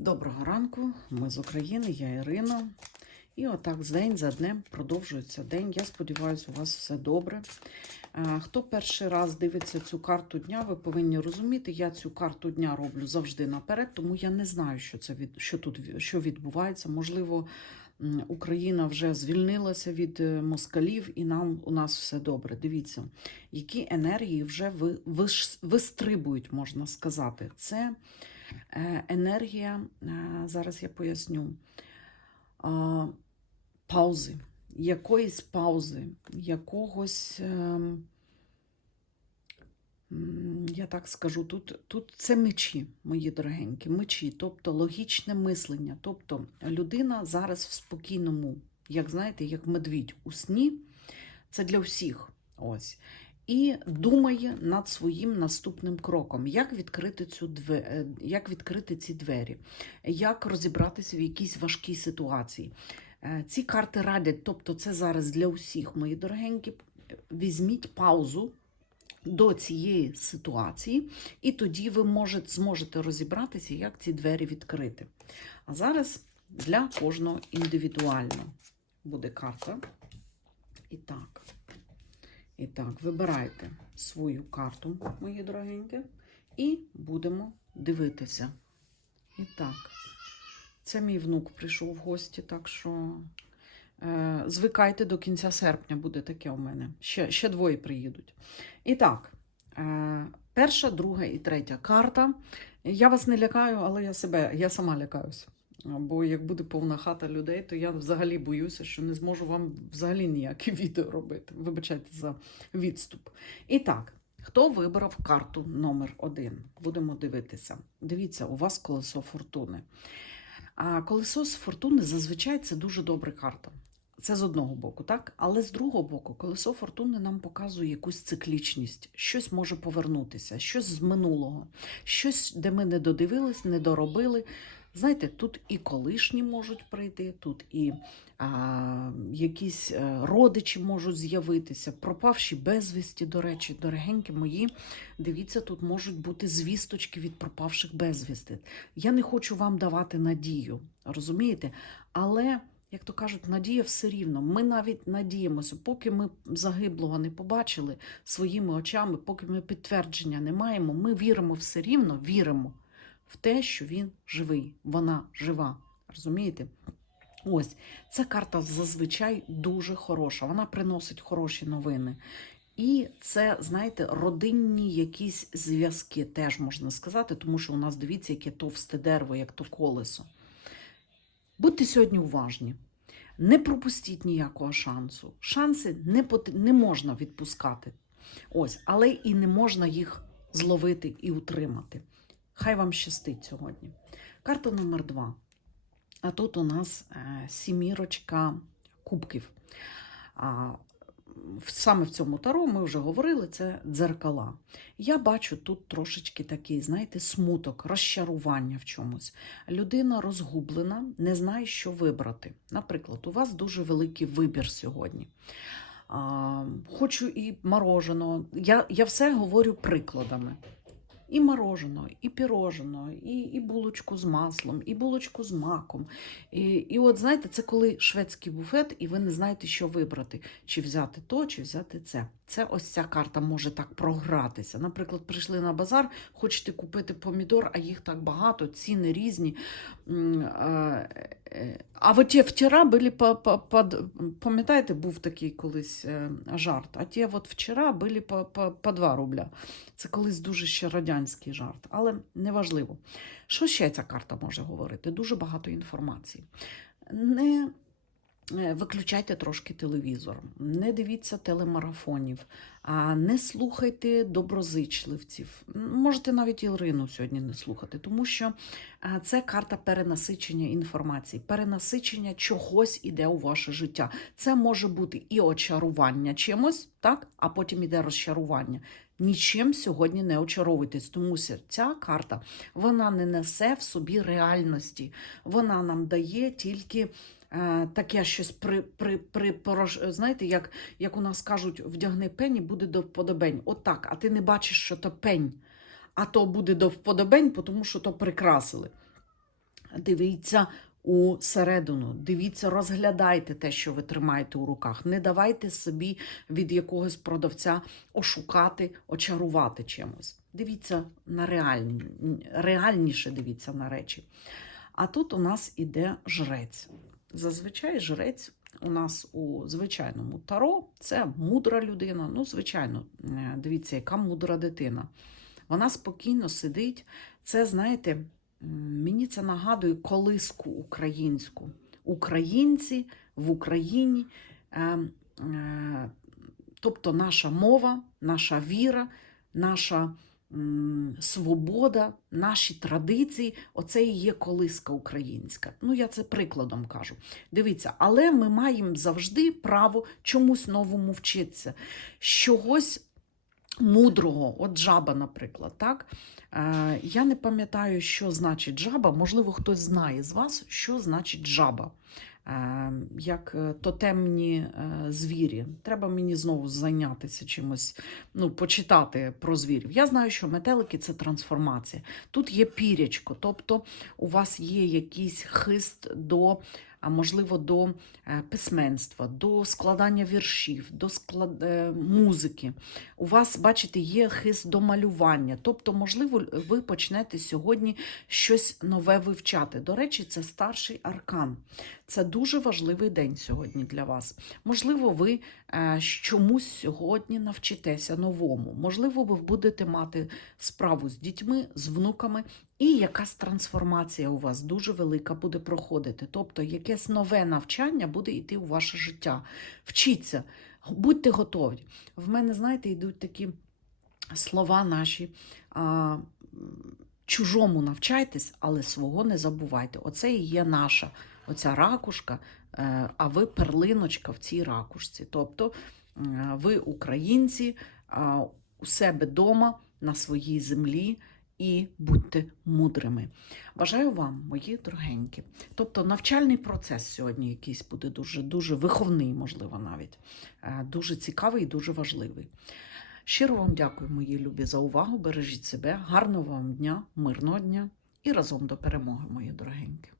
Доброго ранку, ми з України, я Ірина. І отак з день за днем продовжується день. Я сподіваюся, у вас все добре. Хто перший раз дивиться цю карту дня, ви повинні розуміти, я цю карту дня роблю завжди наперед, тому я не знаю, що це від що тут що відбувається. Можливо, Україна вже звільнилася від е, москалів, і нам у нас все добре. Дивіться, які енергії вже вистрибують, можна сказати. Це енергія, е, зараз я поясню, паузи, якоїсь паузи, якогось, ем, я так скажу, тут, тут це мечі, мої дорогенькі, мечі, тобто логічне мислення. Тобто людина зараз в спокійному, як знаєте, як медвідь у сні, це для всіх. Ось. І думає над своїм наступним кроком, як відкрити цю две... е, як відкрити ці двері, як розібратися в якійсь важкій ситуації. Е, Ці карти радять, тобто це зараз для усіх, мої дорогенькі. Візьміть паузу до цієї ситуації, і тоді ви можете, зможете розібратися, як ці двері відкрити. А зараз для кожного індивідуально буде карта. І так. І так, вибирайте свою карту, мої дорогенькі, і будемо дивитися. І так, це мій внук прийшов в гості, так що е, звикайте до кінця серпня буде таке у мене. Ще, ще двоє приїдуть. І так, е, перша, друга і третя карта. Я вас не лякаю, але я себе, я сама лякаюся. Бо як буде повна хата людей, то я взагалі боюся, що не зможу вам взагалі ніякі відео робити. Вибачайте за відступ. І так, хто вибрав карту номер один? Будемо дивитися. Дивіться, у вас колесо фортуни. А колесо з фортуни зазвичай це дуже добра карта. Це з одного боку, так? Але з другого боку, колесо фортуни нам показує якусь циклічність, щось може повернутися, щось з минулого, щось, де ми не додивились, не доробили. Знаєте, тут і колишні можуть прийти, тут і а, якісь е, родичі можуть з'явитися, пропавші безвісті, до речі, дорогенькі мої. Дивіться, тут можуть бути звісточки від пропавших безвісти. Я не хочу вам давати надію, розумієте? Але, як то кажуть, надія все рівно. Ми навіть надіємося, поки ми загиблого не побачили своїми очами, поки ми підтвердження не маємо, ми віримо все рівно, віримо в те, що він живий, вона жива. Розумієте? Ось ця карта зазвичай дуже хороша. Вона приносить хороші новини. І це, знаєте, родинні якісь зв'язки теж можна сказати, тому що у нас дивіться, яке товсте дерево, як то колесо. Будьте сьогодні уважні. Не пропустіть ніякого шансу. Шанси не, пот... не можна відпускати. Ось, але і не можна їх зловити і утримати. Хай вам щастить сьогодні. Карта номер два. А тут у нас е, сімірочка кубків. Саме в цьому таро ми вже говорили, це дзеркала. Я бачу тут трошечки такий, знаєте, смуток, розчарування в чомусь. Людина розгублена, не знає, що вибрати. Наприклад, у вас дуже великий вибір сьогодні. А, хочу і мороженого. Я, я все говорю прикладами. І мороженого, і піроженого, і, і булочку з маслом, і булочку з маком. І, і от знаєте, це коли шведський буфет, і ви не знаєте, що вибрати: чи взяти то, чи взяти це. Це ось ця карта може так програтися. Наприклад, прийшли на базар, хочете купити помідор, а їх так багато, ціни різні. А от ті вчора були по, по, под- пам'ятаєте, був такий колись жарт. А ті от вчора були по, по, по 2 рубля. Це колись дуже ще радянський жарт, але неважливо. Що ще ця карта може говорити? Дуже багато інформації. Не виключайте трошки телевізор, не дивіться телемарафонів, а не слухайте доброзичливців. Можете навіть Ірину сьогодні не слухати, тому що е, це карта перенасичення інформації, перенасичення чогось іде у ваше життя. Це може бути і очарування чимось, так, а потім іде розчарування. Нічим сьогодні не очаровуйтесь, тому що ця карта вона не несе в собі реальності. Вона нам дає тільки е, таке щось при, при, при порош... знаєте, як, як у нас кажуть, вдягни пень і буде до вподобень. Отак, а ти не бачиш, що то пень, а то буде до вподобень, тому що то прикрасили. Дивіться у середину, дивіться, розглядайте те, що ви тримаєте у руках. Не давайте собі від якогось продавця ошукати, очарувати чимось. Дивіться на реальні, реальніше дивіться на речі. А тут у нас іде жрець. Зазвичай жрець у нас у звичайному таро це мудра людина. Ну, звичайно, е, дивіться, яка мудра дитина. Вона спокійно сидить. Це, знаєте, мені це нагадує колиску українську. Українці в Україні, е, е, тобто наша мова, наша віра, наша свобода, наші традиції оце і є колиска українська. Ну, я це прикладом кажу. Дивіться, але ми маємо завжди право чомусь новому вчитися, чогось мудрого, от жаба, наприклад. так? Е, я не пам'ятаю, що значить жаба. Можливо, хтось знає з вас, що значить жаба. Е, Як е, тотемні е, звірі. Треба мені знову зайнятися чимось, ну, почитати про звірів. Я знаю, що метелики це трансформація. Тут є пірячко, тобто у вас є якийсь хист до, а можливо, до е, письменства, до складання віршів, до склад... е, музики. У вас, бачите, є хист до малювання. Тобто, можливо, ви почнете сьогодні щось нове вивчати. До речі, це старший аркан. Це дуже важливий день сьогодні для вас. Можливо, ви е, чомусь сьогодні навчитеся новому. Можливо, ви будете мати справу з дітьми, з внуками, і якась трансформація у вас дуже велика буде проходити. Тобто, якесь нове навчання буде йти у ваше життя. Вчіться, будьте готові. В мене, знаєте, йдуть такі слова наші. А, Чужому навчайтесь, але свого не забувайте. Оце і є наша оця ракушка, е, а ви перлиночка в цій ракушці. Тобто е, ви українці у себе вдома, на своїй землі. І будьте мудрими. Бажаю вам, мої дорогенькі. Тобто навчальний процес сьогодні якийсь буде дуже, дуже виховний, можливо, навіть Е, дуже цікавий і дуже важливий. Щиро вам дякую, мої любі, за увагу. Бережіть себе, гарного вам дня, мирного дня і разом до перемоги, мої дорогенькі.